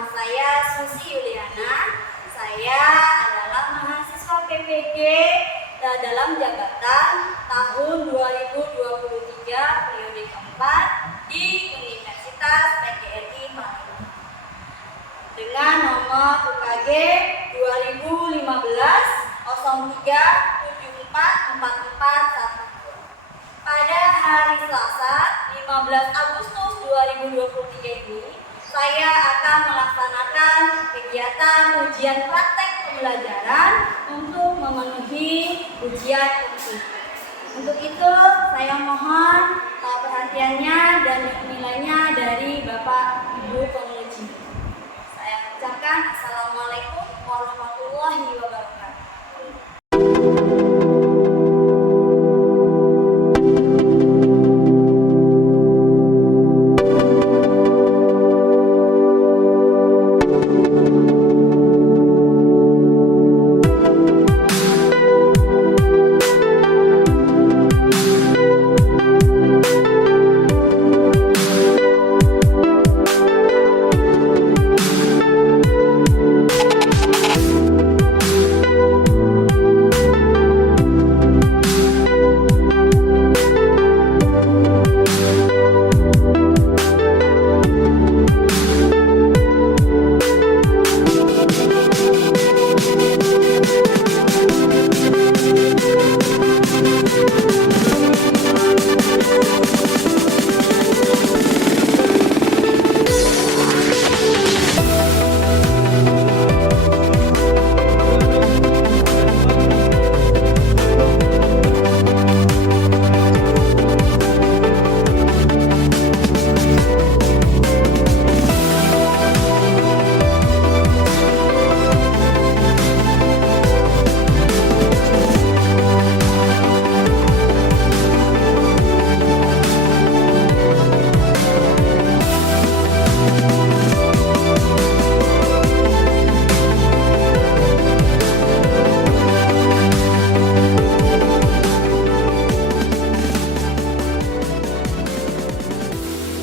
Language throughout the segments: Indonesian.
Nama saya Susi Yuliana. Saya adalah mahasiswa PPG dalam jabatan tahun 2023 periode keempat di Universitas PGRI Palembang dengan nomor UKG 2015 03 74 44 Pada hari Selasa 15 Agustus 2023 ini, saya akan melaksanakan kegiatan ujian praktek pembelajaran untuk memenuhi ujian umum. Untuk itu, saya mohon perhatiannya dan nilainya dari Bapak Ibu penguji. Saya ucapkan Assalamualaikum warahmatullahi wabarakatuh.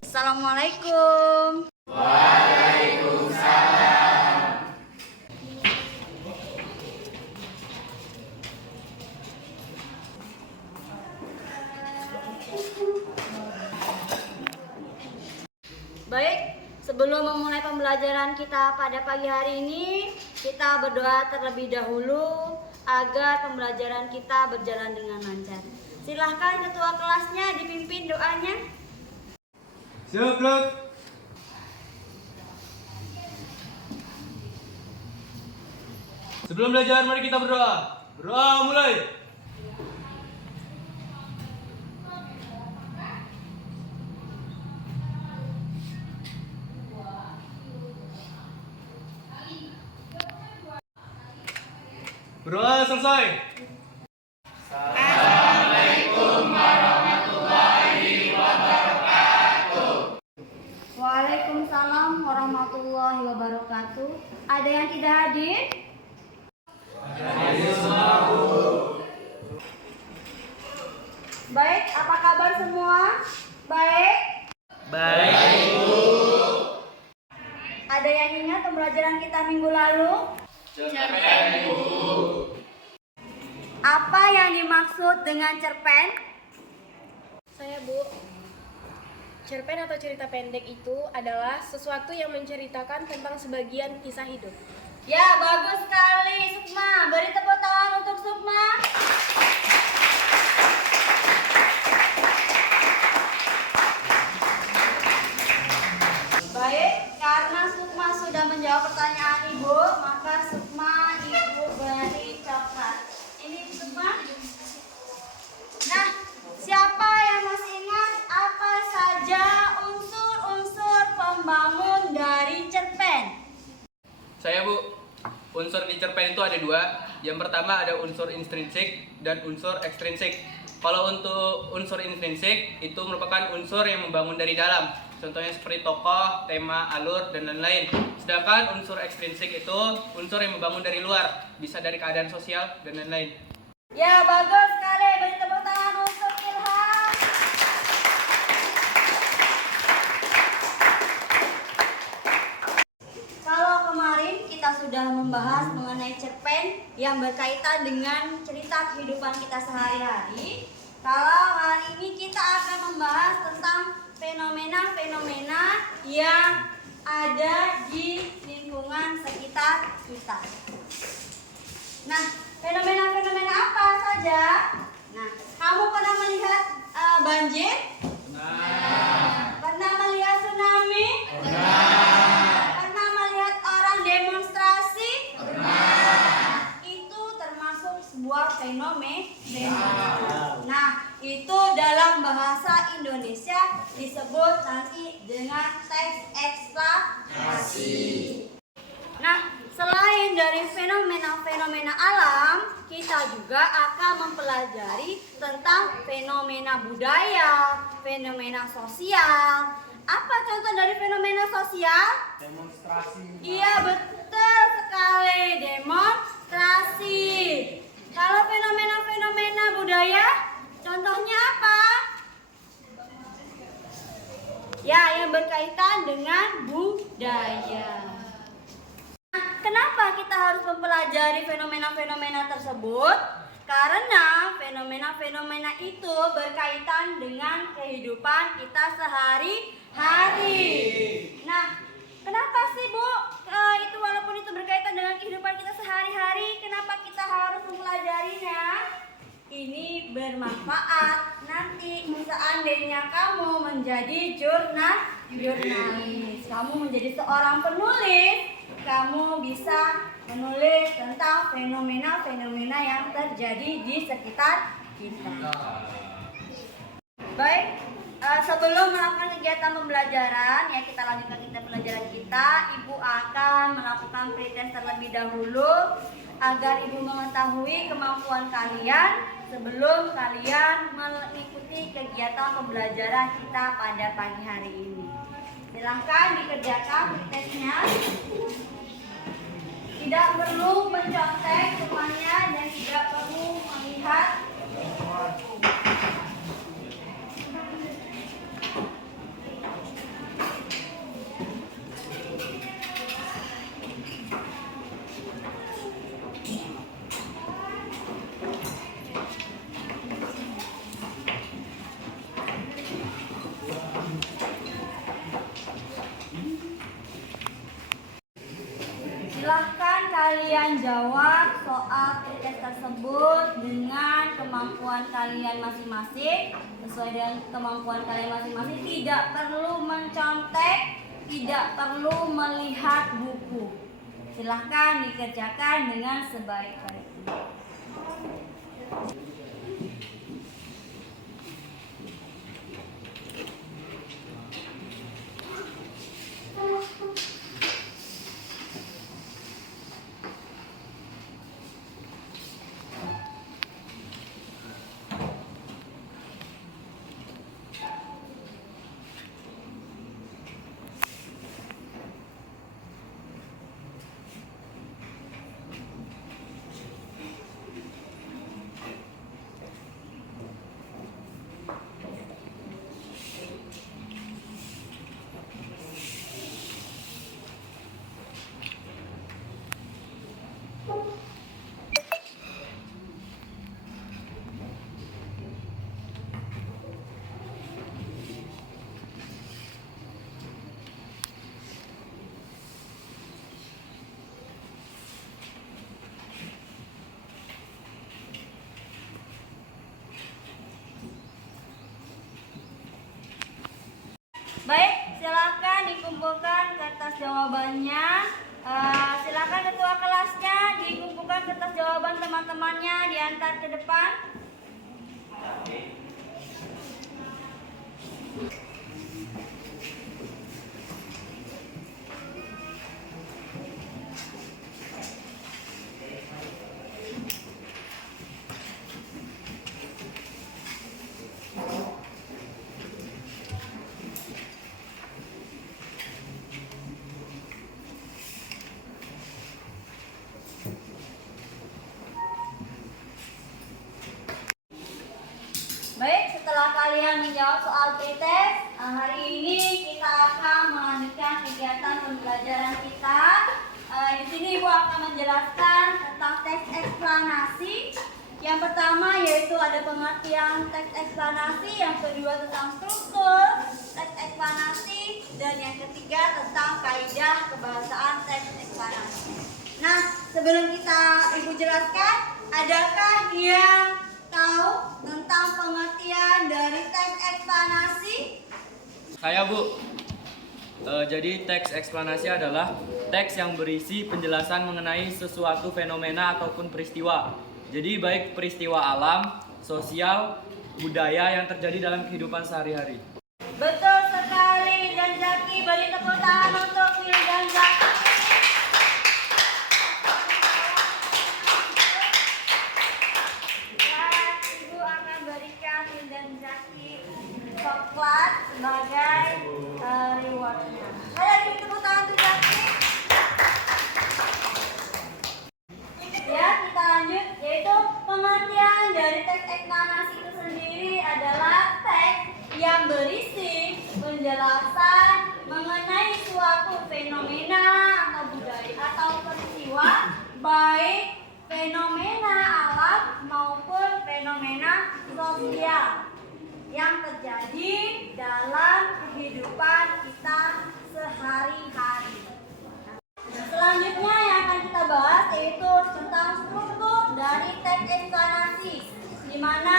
Assalamualaikum. Waalaikumsalam. Baik, sebelum memulai pembelajaran kita pada pagi hari ini, kita berdoa terlebih dahulu agar pembelajaran kita berjalan dengan lancar. Silahkan ketua kelasnya dipimpin doanya. Siap, Bro. Sebelum belajar, mari kita berdoa. Berdoa mulai. Berdoa selesai. Assalamualaikum warahmatullahi wabarakatuh. Waalaikumsalam warahmatullahi wabarakatuh. Ada yang tidak hadir? Baik, apa kabar semua? Baik? Baik, Bu. Ada yang ingat pembelajaran kita minggu lalu? Cerpen, Bu. Apa yang dimaksud dengan cerpen? Saya, Bu. Cerpen atau cerita pendek itu adalah sesuatu yang menceritakan tentang sebagian kisah hidup. Ya, bagus sekali Sukma. Beri tepuk tangan untuk Sukma. Baik, karena Sukma sudah menjawab pertanyaan Ibu, maka Sukma Ibu beri coklat. Ini Sukma. Nah, siapa yang masih ingat apa saja unsur-unsur pembangun dari cerpen? Saya, Bu. Unsur di cerpen itu ada dua. Yang pertama ada unsur intrinsik dan unsur ekstrinsik. Kalau untuk unsur intrinsik itu merupakan unsur yang membangun dari dalam. Contohnya seperti tokoh, tema, alur, dan lain-lain. Sedangkan unsur ekstrinsik itu unsur yang membangun dari luar. Bisa dari keadaan sosial dan lain-lain. Ya, bagus sekali. Beri tepuk tangan untuk Ilham. sudah membahas mengenai cerpen yang berkaitan dengan cerita kehidupan kita sehari-hari. Kalau hari ini kita akan membahas tentang fenomena-fenomena yang ada di lingkungan sekitar kita. Nah, fenomena-fenomena apa saja? Nah, kamu pernah melihat banjir? Pernah melihat tsunami? Pernah melihat orang demonstrasi? Itu termasuk sebuah fenomena. Nah, itu dalam bahasa Indonesia disebut nanti dengan teks eksplanasi. Nah, selain dari fenomena-fenomena alam, kita juga akan mempelajari tentang fenomena budaya, fenomena sosial. Apa contoh dari fenomena sosial? Demonstrasi. Iya, betul sekali, demonstrasi. Kalau fenomena-fenomena budaya, contohnya apa? Ya, yang berkaitan dengan budaya. Kenapa kita harus mempelajari fenomena-fenomena tersebut? Karena fenomena-fenomena itu berkaitan dengan kehidupan kita sehari-hari. Nah, kenapa sih Bu? Itu walaupun itu berkaitan dengan kehidupan kita sehari-hari, kenapa kita harus mempelajarinya? Ini bermanfaat nanti seandainya kamu menjadi jurnalis, kamu menjadi seorang penulis. Kamu bisa menulis tentang fenomena-fenomena yang terjadi di sekitar kita. Baik, sebelum melakukan kegiatan pembelajaran, ya kita lanjutkan pelajaran kita. Ibu akan melakukan pretest terlebih dahulu agar ibu mengetahui kemampuan kalian sebelum kalian mengikuti kegiatan pembelajaran kita pada pagi hari ini. Silahkan dikerjakan pretestnya. Tidak perlu mencontek semuanya dan tidak perlu melihat. Silahkan kalian jawab soal pretest tersebut dengan kemampuan kalian masing-masing, sesuai dengan kemampuan kalian masing-masing. Tidak perlu mencontek, tidak perlu melihat buku. Silahkan dikerjakan dengan sebaik-baiknya. Baik, silakan dikumpulkan kertas jawabannya. Silakan ketua kelasnya dikumpulkan kertas jawaban teman-temannya, diantar ke depan. Baik, setelah kalian menjawab soal pretest, hari ini kita akan melanjutkan kegiatan pembelajaran kita. Di sini Ibu akan Yang pertama yaitu ada pengertian teks eksplanasi, yang kedua tentang struktur teks eksplanasi, dan yang ketiga tentang kaidah kebahasaan teks eksplanasi. Nah, sebelum kita Ibu jelaskan, adakah yang tahu tentang pengertian dari teks eksplanasi? Saya Bu. Jadi teks eksplanasi adalah teks yang berisi penjelasan mengenai sesuatu fenomena ataupun peristiwa. Jadi baik peristiwa alam, sosial, budaya yang terjadi dalam kehidupan sehari-hari. Betul sekali, dan Zaki, beri tepuk tangan untuk Wil dan Zaki. Dan Ibu akan berikan Wil dan Zaki coklat sebagai rewardnya. Ayo beri tepuk tangan untuk Zaki. Ya, kita lanjut, yaitu pengertian dari teks eksplanasi itu sendiri adalah teks yang berisi penjelasan mengenai suatu fenomena atau budaya atau peristiwa, baik fenomena alam maupun fenomena sosial yang terjadi dalam kehidupan kita sehari-hari. Selanjutnya yang akan kita bahas yaitu tentang struktur dari teks eksplanasi, di mana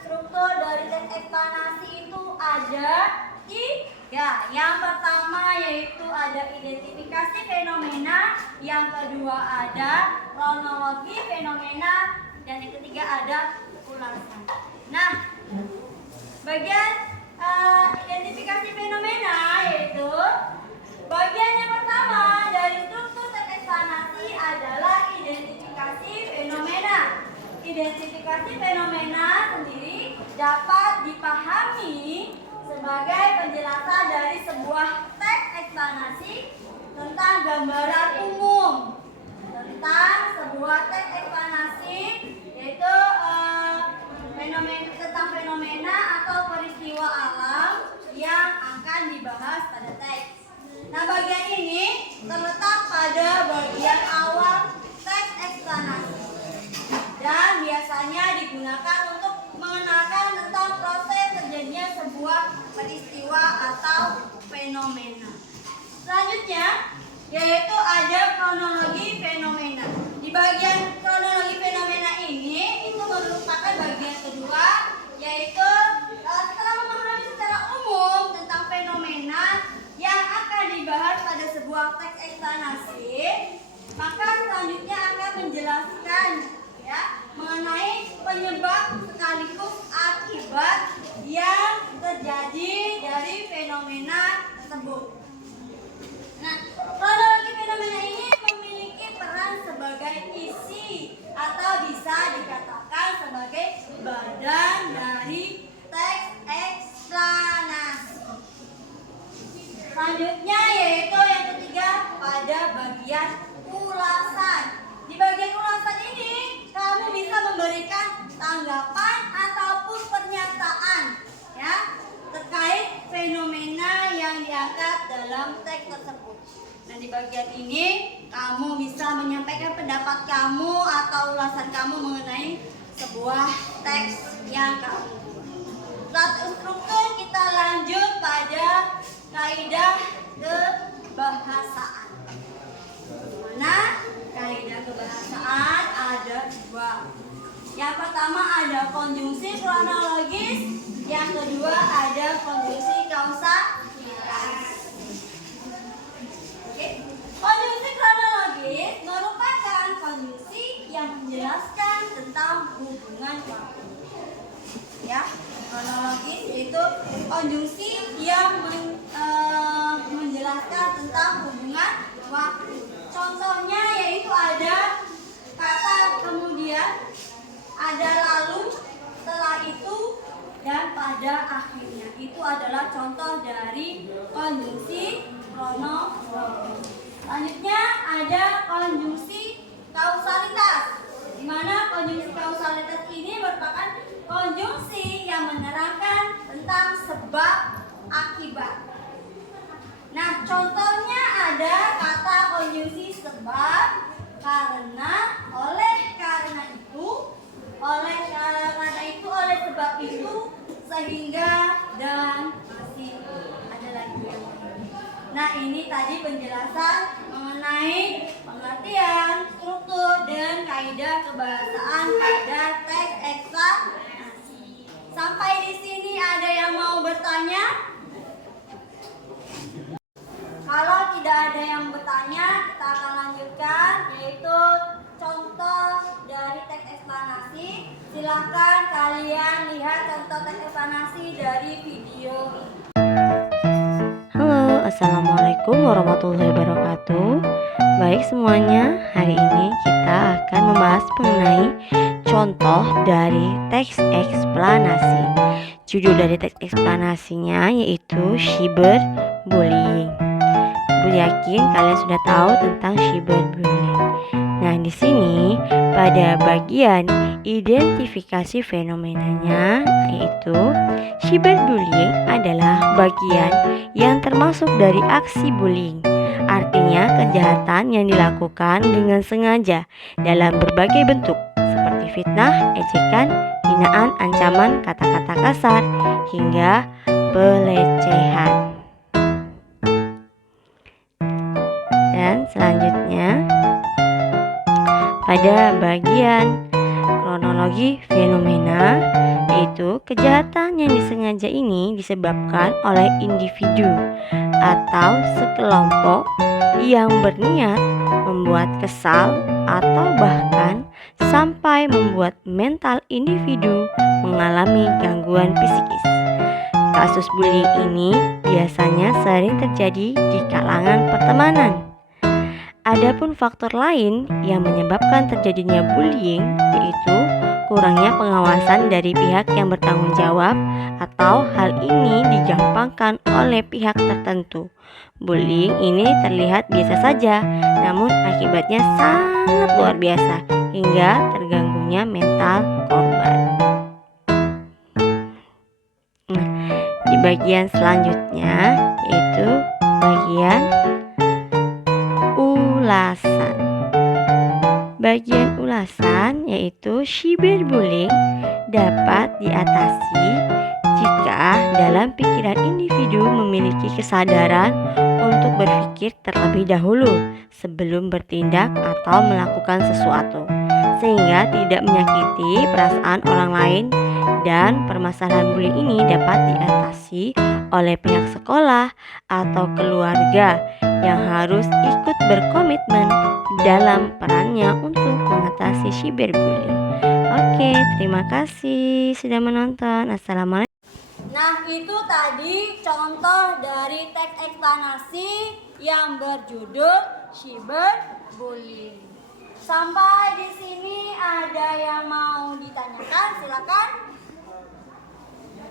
struktur dari teks eksplanasi itu ada tiga. Yang pertama yaitu ada identifikasi fenomena, yang kedua ada kronologi fenomena, dan yang ketiga ada ulasan. Nah, bagian identifikasi fenomena yaitu bagian yang pertama dari struktur teks eksplanasi adalah identifikasi fenomena. Identifikasi fenomena sendiri dapat dipahami sebagai penjelasan dari sebuah teks eksplanasi tentang gambaran umum tentang sebuah teks eksplanasi, yaitu tentang fenomena atau peristiwa alam yang akan dibahas pada teks. Nah, bagian ini terletak pada bagian awal teks eksplanasi dan biasanya digunakan untuk mengenalkan tentang proses terjadinya sebuah peristiwa atau fenomena. Selanjutnya yaitu ada kronologi fenomena. Di bagian kronologi fenomena ini itu merupakan bagian kedua, yaitu setelah memahami secara umum tentang fenomena yang akan dibahas pada sebuah teks eksplanasi, maka selanjutnya akan menjelaskan ya mengenai penyebab sekaligus akibat yang terjadi dari fenomena tersebut. Nah, kronologi fenomena ini memiliki peran sebagai isi atau bisa dikatakan sebagai badan dari teks eksplanasi. Selanjutnya yaitu yang ketiga pada bagian ulasan. Di bagian ulasan ini kamu bisa memberikan tanggapan ataupun pernyataan ya terkait fenomena yang diangkat dalam teks tersebut. Nah, di bagian ini kamu bisa menyampaikan pendapat kamu atau ulasan kamu mengenai sebuah teks yang kamu buat. Setelah struktur, kita lanjut pada kaidah kebahasaan. Mana kaidah kebahasaan ada dua. Yang pertama ada konjungsi kronologis, yang kedua ada konjungsi kausalitas. Konjungsi kronologis merupakan konjungsi yang menjelaskan tentang hubungan waktu. Ya, kronologis yaitu konjungsi yang menjelaskan tentang hubungan waktu. Contohnya yaitu ada kata kemudian, ada lalu, setelah itu, dan pada akhirnya. Itu adalah contoh dari konjungsi kronologis. Selanjutnya ada konjungsi kausalitas, di mana konjungsi kausalitas ini merupakan konjungsi yang menerangkan tentang sebab akibat. Nah, contohnya ada kata konjungsi sebab, karena, oleh karena itu, oleh sehingga, dan, masih. Ada lagi yang lain. Nah, ini tadi penjelasan mengenai pengertian, struktur, dan kaidah kebahasaan pada teks eksplanasi. Sampai di sini ada yang mau bertanya? Kalau tidak ada yang bertanya, kita akan lanjutkan, yaitu contoh dari teks eksplanasi. Silahkan kalian lihat contoh teks eksplanasi dari video ini. Halo, Assalamualaikum warahmatullahi wabarakatuh. Baik semuanya, hari ini kita akan membahas mengenai contoh dari teks eksplanasi. Judul dari teks eksplanasinya yaitu cyberbullying. Ibu yakin kalian sudah tahu tentang cyberbullying. Nah, di sini pada bagian identifikasi fenomenanya, yaitu cyberbullying adalah bagian yang termasuk dari aksi bullying. Artinya kejahatan yang dilakukan dengan sengaja dalam berbagai bentuk seperti fitnah, ejekan, hinaan, ancaman, kata-kata kasar, hingga pelecehan. Dan selanjutnya pada bagian kronologi fenomena, yaitu kejahatan yang disengaja ini disebabkan oleh individu atau sekelompok yang berniat membuat kesal atau bahkan sampai membuat mental individu mengalami gangguan psikis. Kasus bullying ini biasanya sering terjadi di kalangan pertemanan. Adapun faktor lain yang menyebabkan terjadinya bullying yaitu kurangnya pengawasan dari pihak yang bertanggung jawab atau hal ini digampangkan oleh pihak tertentu. Bullying ini terlihat biasa saja, namun akibatnya sangat luar biasa hingga terganggunya mental korban. Di bagian selanjutnya yaitu bagian ulasan. Bagian ulasan yaitu cyberbullying dapat diatasi jika dalam pikiran individu memiliki kesadaran untuk berpikir terlebih dahulu sebelum bertindak atau melakukan sesuatu, sehingga tidak menyakiti perasaan orang lain. Dan permasalahan bullying ini dapat diatasi oleh pihak sekolah atau keluarga yang harus ikut berkomitmen dalam perannya untuk mengatasi cyberbullying. Oke, terima kasih sudah menonton. Assalamualaikum. Nah, itu tadi contoh dari teks eksplanasi yang berjudul cyberbullying. Sampai di sini ada yang mau ditanyakan? Silakan.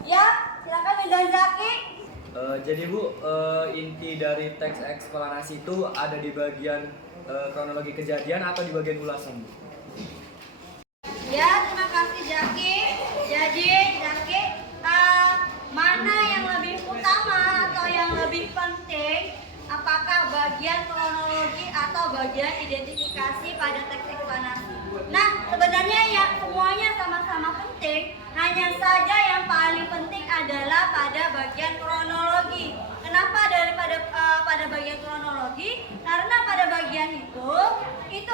Ya, silakan Medan Zaki. Jadi Bu, inti dari teks eksplanasi itu ada di bagian kronologi kejadian atau di bagian ulasan, Bu? Ya, terima kasih Zaki. Jadi Zaki, mana yang lebih utama atau yang lebih penting? Apakah bagian kronologi atau bagian identifikasi pada teks eksplanasi? Nah, sebenarnya ya semuanya sama-sama penting. Hanya saja yang paling penting adalah pada bagian kronologi. Kenapa pada bagian kronologi? Karena pada bagian itu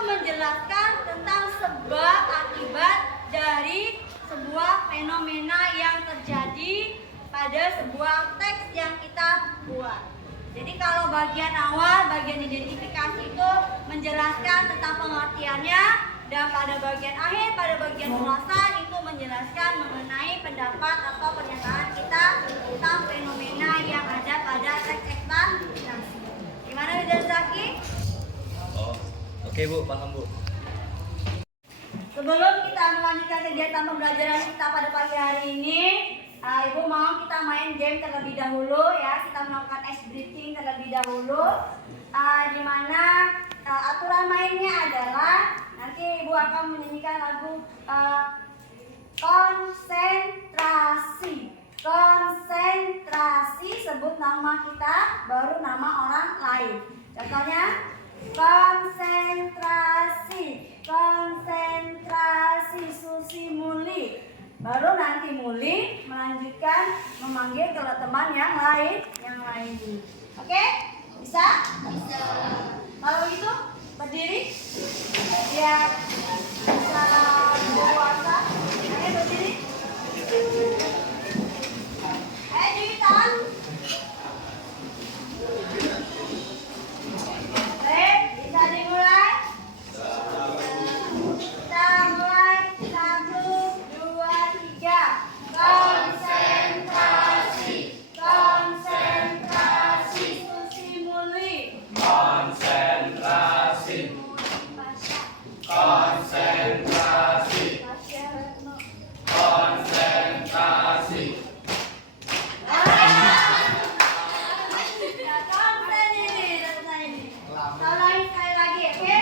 menjelaskan tentang sebab akibat dari sebuah fenomena yang terjadi pada sebuah teks yang kita buat. Jadi kalau bagian awal, bagian identifikasi itu menjelaskan tentang pengertiannya, dan pada bagian akhir, pada bagian ulasan itu menjelaskan mengenai pendapat atau pernyataan kita tentang fenomena yang ada pada teks eksplanasi. Gimana Medan Zaki? Oh, oke Bu, paham Bu. Sebelum kita melanjutkan kegiatan pembelajaran kita pada pagi hari ini, Ibu mau kita main game terlebih dahulu ya. Kita melakukan ice breathing terlebih dahulu, di mana aturan mainnya adalah nanti Ibu akan menyanyikan lagu konsentrasi. Konsentrasi, sebut nama kita baru nama orang lain. Contohnya konsentrasi, konsentrasi Susi Muli. Baru nanti Muli melanjutkan memanggil ke teman yang lain dulu. Oke? Bisa? Bisa. Kalau gitu berdiri biar bisa berpuasa. Oke, berdiri. Cuci tangan. Baik, bisa dimulai. Kita mulai 1, 2, 3. Konsentrasi, konsentrasi. Susi Muli. Konsentrasi. Konsentrasi. Tasya Retno. Konsentrasi. Ya, konsen ini, Retno ini. Ulangi sekali lagi, oke?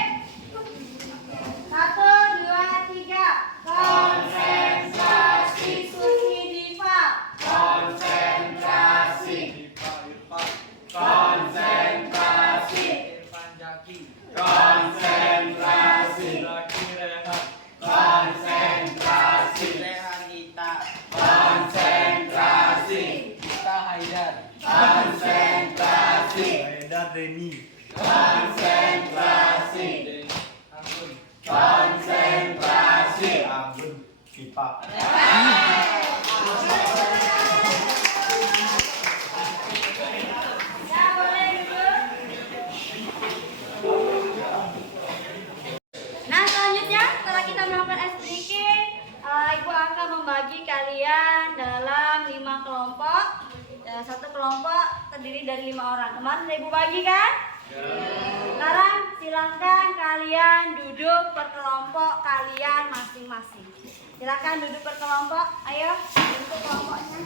1, 2, 3. Konsentrasi. Susi Diva. Konsentrasi. Konsentrasi. Konsentrasi. Konsentrasi. Konsentrasi. Konsentrasi. Konsentrasi. Konsentrasi. Ya, boleh duduk. Nah, selanjutnya setelah kita melakukan SDK, Ibu akan membagi kalian dalam 5 kelompok. Satu kelompok terdiri dari 5 orang. Kemarin sudah Ibu bagi kan? Sekarang silakan kalian duduk per kelompok kalian masing-masing. Silakan duduk per kelompok. Ayo, bentuk kelompoknya.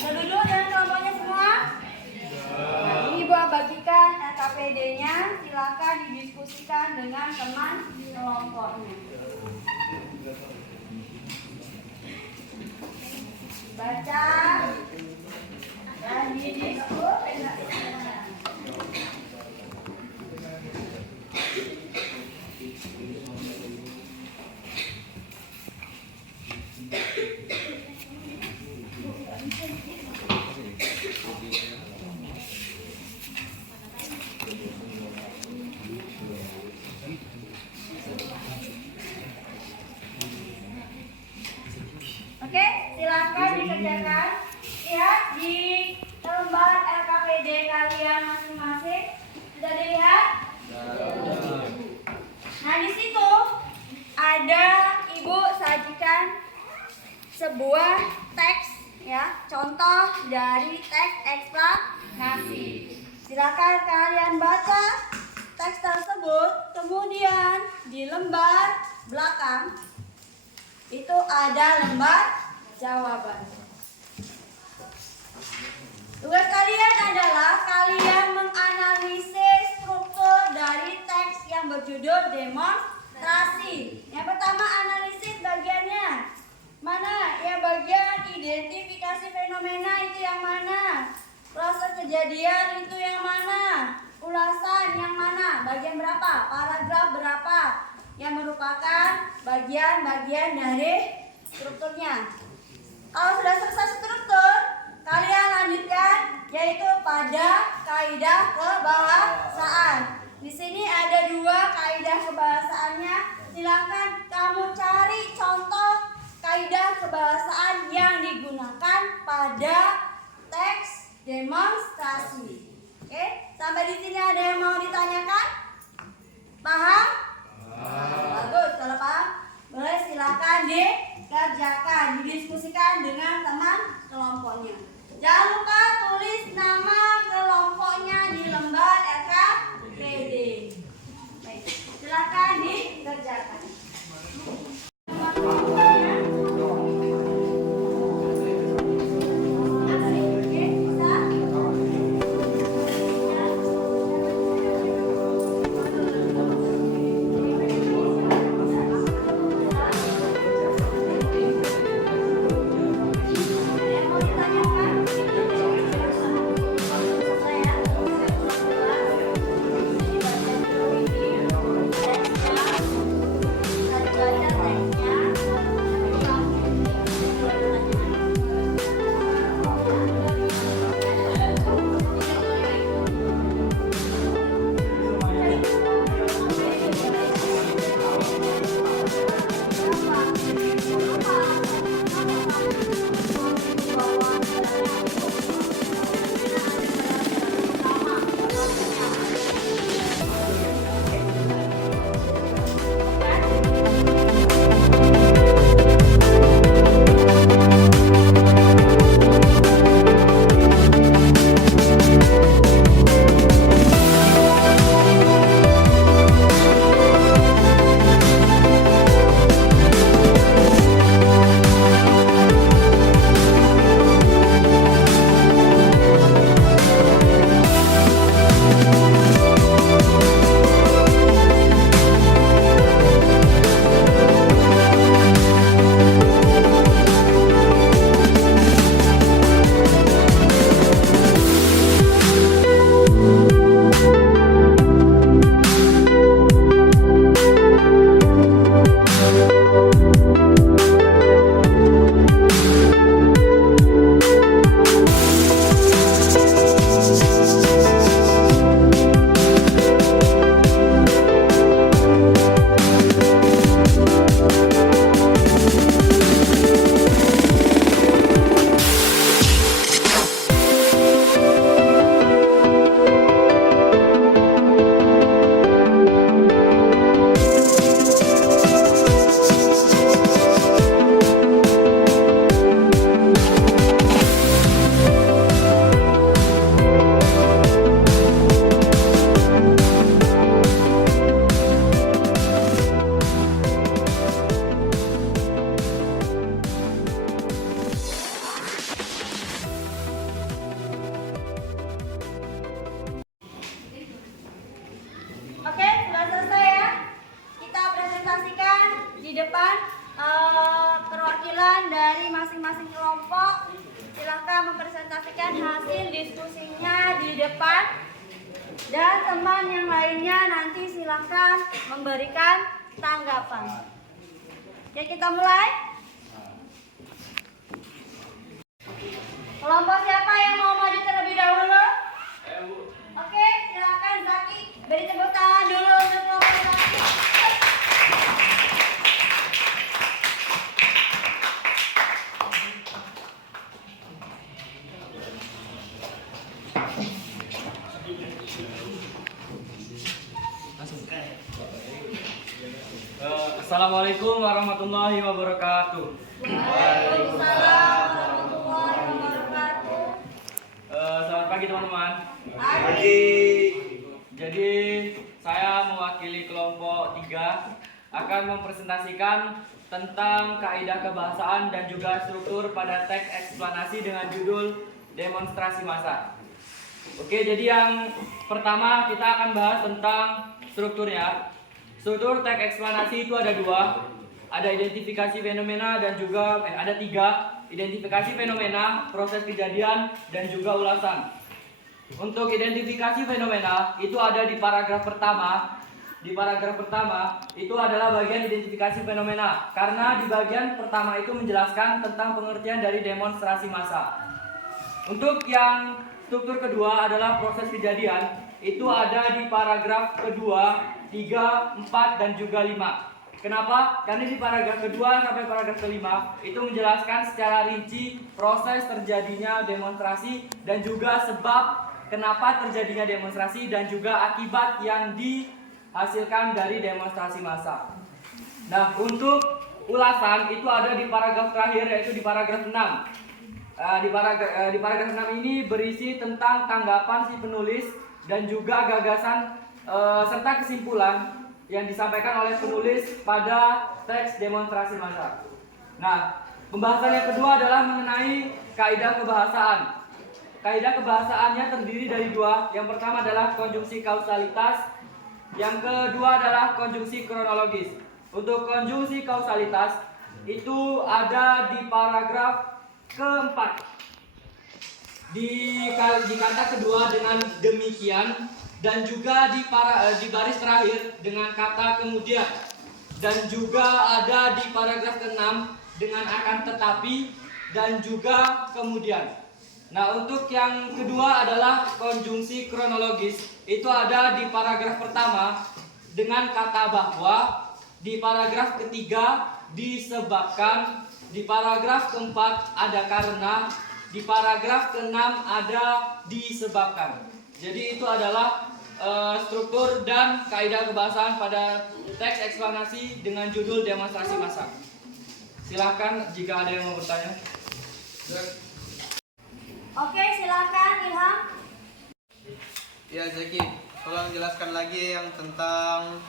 Sudah duduk dengan kelompoknya semua? Nah, ini Ibu bagikan LKPD-nya. Silakan didiskusikan dengan teman kelompoknya. Baca dan didiskusikan. Oke, silakan dikerjakan. Lihat di lembar LKPD kalian masing-masing. Sudah dilihat? Nah, di situ ada Ibu sajikan sebuah teks ya, contoh dari teks eksplanasi. Silakan kalian baca teks tersebut, kemudian di lembar belakang itu ada lembar jawaban. Tugas kalian adalah kalian menganalisis struktur dari teks yang berjudul demonstrasi. Yang pertama, analisis bagiannya. Mana? Yang bagian identifikasi fenomena itu yang mana? Proses kejadian itu yang mana? Ulasan yang mana? Bagian berapa? Paragraf berapa? Yang merupakan bagian-bagian dari strukturnya. Kalau sudah selesai struktur, kalian lanjutkan yaitu pada kaidah kebahasaan. Di sini ada 2 kaidah kebahasaannya. Silakan kamu cari contoh kaidah kebahasaan yang digunakan pada teks demonstrasi. Oke, sampai di sini ada yang mau ditanyakan? Paham? Bagus, kalau paham boleh silakan dikerjakan, didiskusikan dengan teman kelompoknya. Jangan lupa tulis nama kelompoknya di lembar LKPD. Baik, silakan dikerjakan. Nama kelompoknya. Oke, bisa? hasil diskusinya di depan, dan teman yang lainnya nanti silahkan memberikan tanggapan. Oke, kita mulai. Kelompok siapa yang mau maju terlebih dahulu? Oke, silakan Zaki. Beri tepuk tangan dulu untuk kelompok Zaki. Assalamualaikum warahmatullahi wabarakatuh. Waalaikumsalam warahmatullahi wabarakatuh. Selamat pagi teman-teman. Pagi. Jadi saya mewakili kelompok 3 akan mempresentasikan tentang kaidah kebahasaan dan juga struktur pada teks eksplanasi dengan judul demonstrasi massa. Oke, jadi yang pertama kita akan bahas tentang strukturnya. Struktur teks eksplanasi itu ada 2, ada identifikasi fenomena dan juga ada 3, identifikasi fenomena, proses kejadian, dan juga ulasan. Untuk identifikasi fenomena itu ada di paragraf pertama. Di paragraf pertama itu adalah bagian identifikasi fenomena, karena di bagian pertama itu menjelaskan tentang pengertian dari demonstrasi massa. Untuk yang struktur kedua adalah proses kejadian, itu ada di paragraf kedua, 3, 4, dan juga 5. Kenapa? Karena di paragraf kedua sampai paragraf kelima itu menjelaskan secara rinci proses terjadinya demonstrasi dan juga sebab kenapa terjadinya demonstrasi dan juga akibat yang dihasilkan dari demonstrasi massa. Nah, untuk ulasan itu ada di paragraf terakhir, yaitu di paragraf 6. Di paragraf 6 ini berisi tentang tanggapan si penulis dan juga gagasan serta kesimpulan yang disampaikan oleh penulis pada teks demonstrasi massa. Nah, pembahasan yang kedua adalah mengenai kaidah kebahasaan. Kaidah kebahasaannya terdiri dari 2. Yang pertama adalah konjungsi kausalitas, yang kedua adalah konjungsi kronologis. Untuk konjungsi kausalitas itu ada di paragraf keempat. Di kata kedua dengan demikian, dan juga di baris terakhir dengan kata kemudian, dan juga ada di paragraf ke-6 dengan akan tetapi dan juga kemudian. Nah, untuk yang kedua adalah konjungsi kronologis, itu ada di paragraf pertama dengan kata bahwa, di paragraf ketiga disebabkan, di paragraf keempat ada karena, di paragraf ke-6 ada disebabkan. Jadi itu adalah struktur dan kaidah kebahasaan pada teks eksplanasi dengan judul demonstrasi massa. Silakan jika ada yang mau bertanya. Oke, silakan Ilham. Ya Zaki, tolong jelaskan lagi yang tentang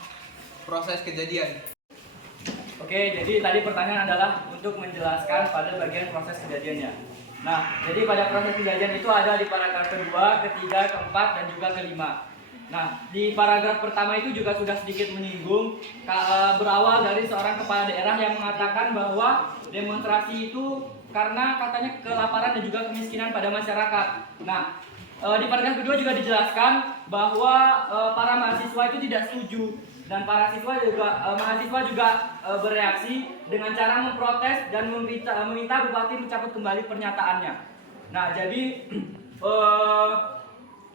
proses kejadian. Oke, jadi tadi pertanyaan adalah untuk menjelaskan pada bagian proses kejadiannya. Nah, jadi pada proses kejadian itu ada di paragraf kedua, ketiga, keempat, dan juga kelima. Nah, di paragraf pertama itu juga sudah sedikit menyinggung, berawal dari seorang kepala daerah yang mengatakan bahwa demonstrasi itu karena katanya kelaparan dan juga kemiskinan pada masyarakat. Nah, di paragraf kedua juga dijelaskan bahwa para mahasiswa itu tidak setuju, dan para mahasiswa juga bereaksi dengan cara memprotes dan meminta bupati mencabut kembali pernyataannya. Nah, jadi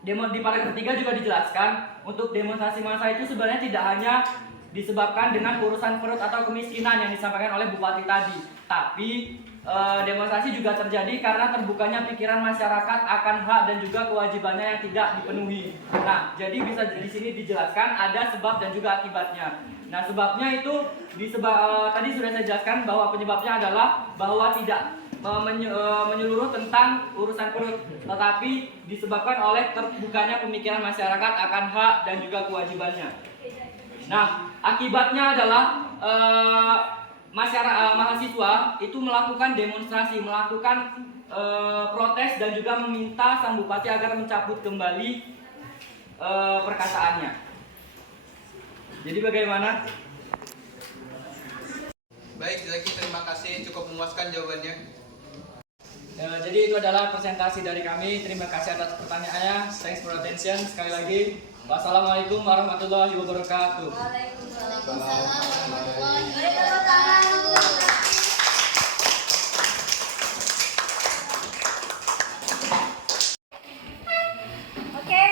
di paragraf ketiga juga dijelaskan untuk demonstrasi massa itu sebenarnya tidak hanya disebabkan dengan urusan perut atau kemiskinan yang disampaikan oleh bupati tadi, tapi demonstrasi juga terjadi karena terbukanya pikiran masyarakat akan hak dan juga kewajibannya yang tidak dipenuhi. Nah, jadi bisa di sini dijelaskan ada sebab dan juga akibatnya. Nah, sebabnya itu tadi sudah saya jelaskan bahwa penyebabnya adalah bahwa tidak menyeluruh tentang urusan perut, tetapi disebabkan oleh terbukanya pemikiran masyarakat akan hak dan juga kewajibannya. Nah, akibatnya adalah mahasiswa itu melakukan demonstrasi, melakukan protes dan juga meminta sang bupati agar mencabut kembali perkataannya. Jadi bagaimana? Baik Zaki, terima kasih, cukup memuaskan jawabannya. Jadi itu adalah presentasi dari kami. Terima kasih atas pertanyaannya. Thanks for attention. Sekali lagi, wassalamualaikum warahmatullahi wabarakatuh. Oke,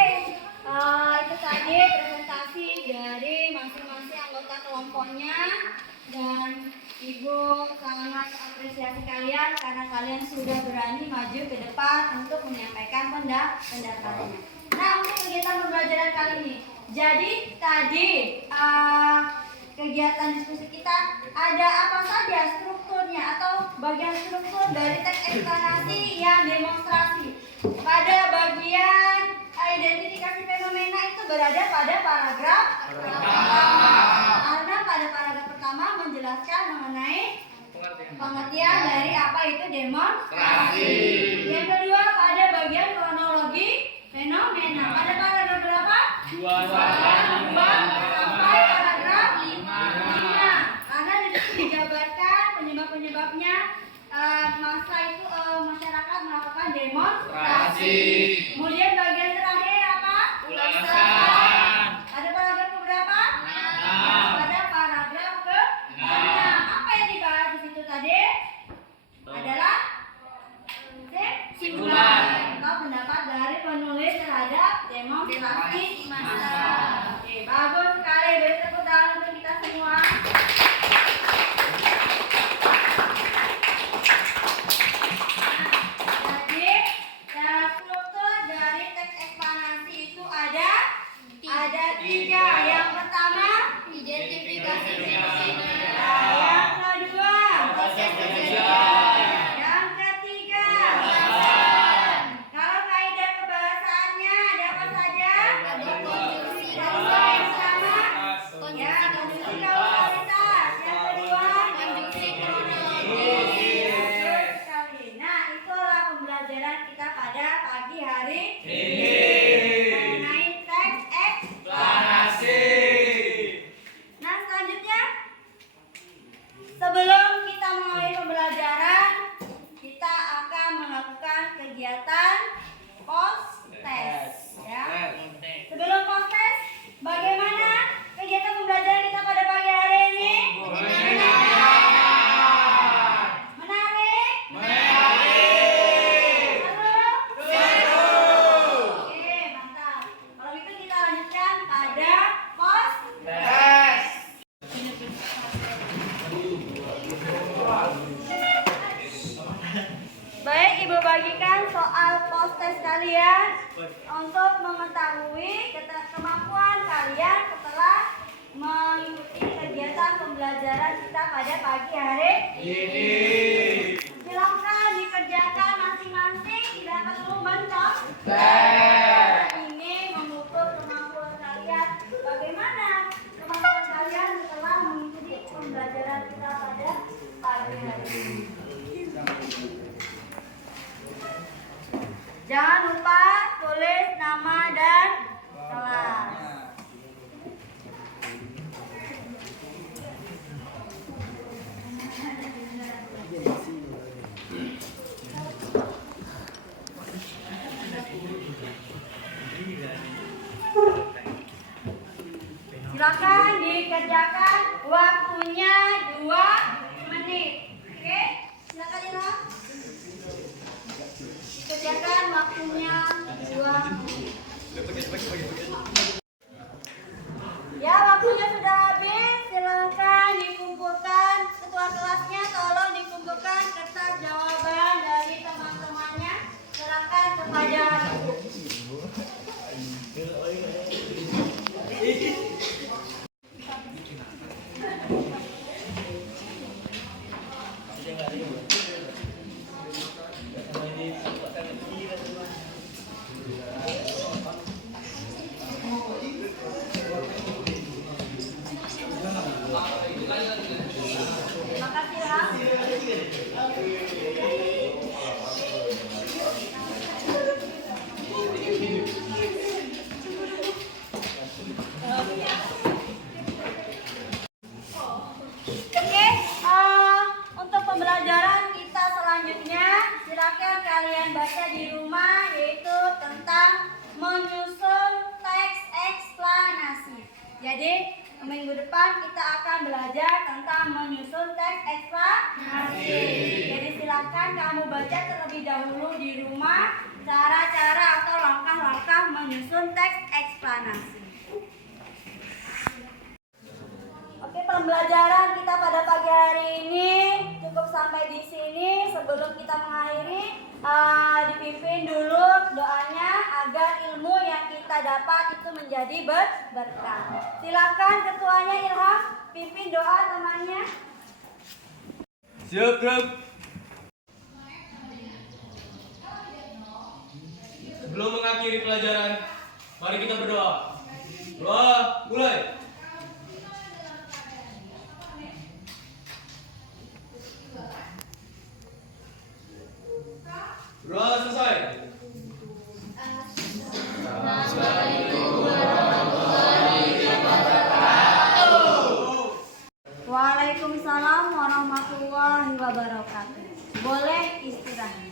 itu tadi presentasi dari masing-masing anggota kelompoknya, dan Ibu sangat apresiasi kalian karena kalian sudah berani maju ke depan untuk menyampaikan pendapatnya. Nah, untuk kegiatan pembelajaran kali ini, jadi tadi kegiatan diskusi kita ada apa saja strukturnya atau bagian struktur dari teks eksplanasi yang demonstrasi. Pada bagian identifikasi fenomena itu berada pada paragraf pertama. Karena pada paragraf pertama menjelaskan mengenai pengertian dari apa itu demonstrasi. Yang kedua pada bagian kronologi fenomena. Pada paragraf berapa? 2 sampai paragraf 5. Karena di situ dijabarkan penyebab-penyebabnya masa itu masyarakat melakukan demonstrasi. Kemudian bagian terakhir apa? Ulasan. Pada paragraf berapa? 6. Pada paragraf ke-6. Apa yang dibahas di situ tadi? Adalah kesimpulan atau pendapat dari penulis terhadap demonstrasi massa. Oke, bagus sekali. Beri tepuk tangan untuk kita semua. Jadi, struktur dari teks eksplanasi itu ada 3. Yang pertama, identifikasi fenomena. Yang kedua, proses kejadian. Yang ketiga, ulasan. Kalau kaidah kebahasaannya ada apa saja? Ada konjungsi yang sama. Ya, konjungsi kausalitas. Yang kedua, konjungsi kronologis. Betul sekali. Nah, itulah pembelajaran kita pada pagi hari ini mengenai teks eksplanasi. Nah, selanjutnya, sebelum kita mengakhiri pembelajaran, kita akan melakukan kegiatan post test. Ya. Sebelum post test, bagaimana kegiatan pembelajaran kita pada pagi hari ini? Menarik? Seru? Oke, mantap. Kalau gitu kita lanjutkan pada post test. Baik, Ibu bagikan soal post test kalian untuk mengetahui kemampuan kalian setelah mengikuti kegiatan pembelajaran kita pada pagi hari ini. Silakan dikerjakan masing-masing, tidak perlu mencontek. Ini mengukur kemampuan kalian. Bagaimana kemampuan kalian setelah mengikuti pembelajaran kita pada pagi hari ini? Jangan lupa tulis nama dan kelas. Silakan dikerjakan, waktunya 2 menit. Oke, silakan Ira. Kerjakan waktunya 2 menit. Ya, waktunya sudah habis. Silakan dikumpulkan, ketua kelasnya tolong dikumpulkan kertas jawaban dari teman-temannya. Silakan kepada Ibu. menyusun teks eksplanasi. Jadi minggu depan kita akan belajar tentang menyusun teks eksplanasi. Jadi silakan kamu baca terlebih dahulu di rumah cara-cara atau langkah-langkah menyusun teks eksplanasi. Oke, pembelajaran kita pada pagi hari ini cukup sampai di sini. Sebelum kita mengakhiri, dipimpin dulu doanya agar ilmu yang kita dapat itu menjadi berkah. Silakan ketuanya Ilham, pimpin doa temannya. Siap, Grab. Sebelum mengakhiri pelajaran, mari kita berdoa. Doa, mulai. Doa selesai. Waalaikumsalam warahmatullahi wabarakatuh. Boleh istirahat.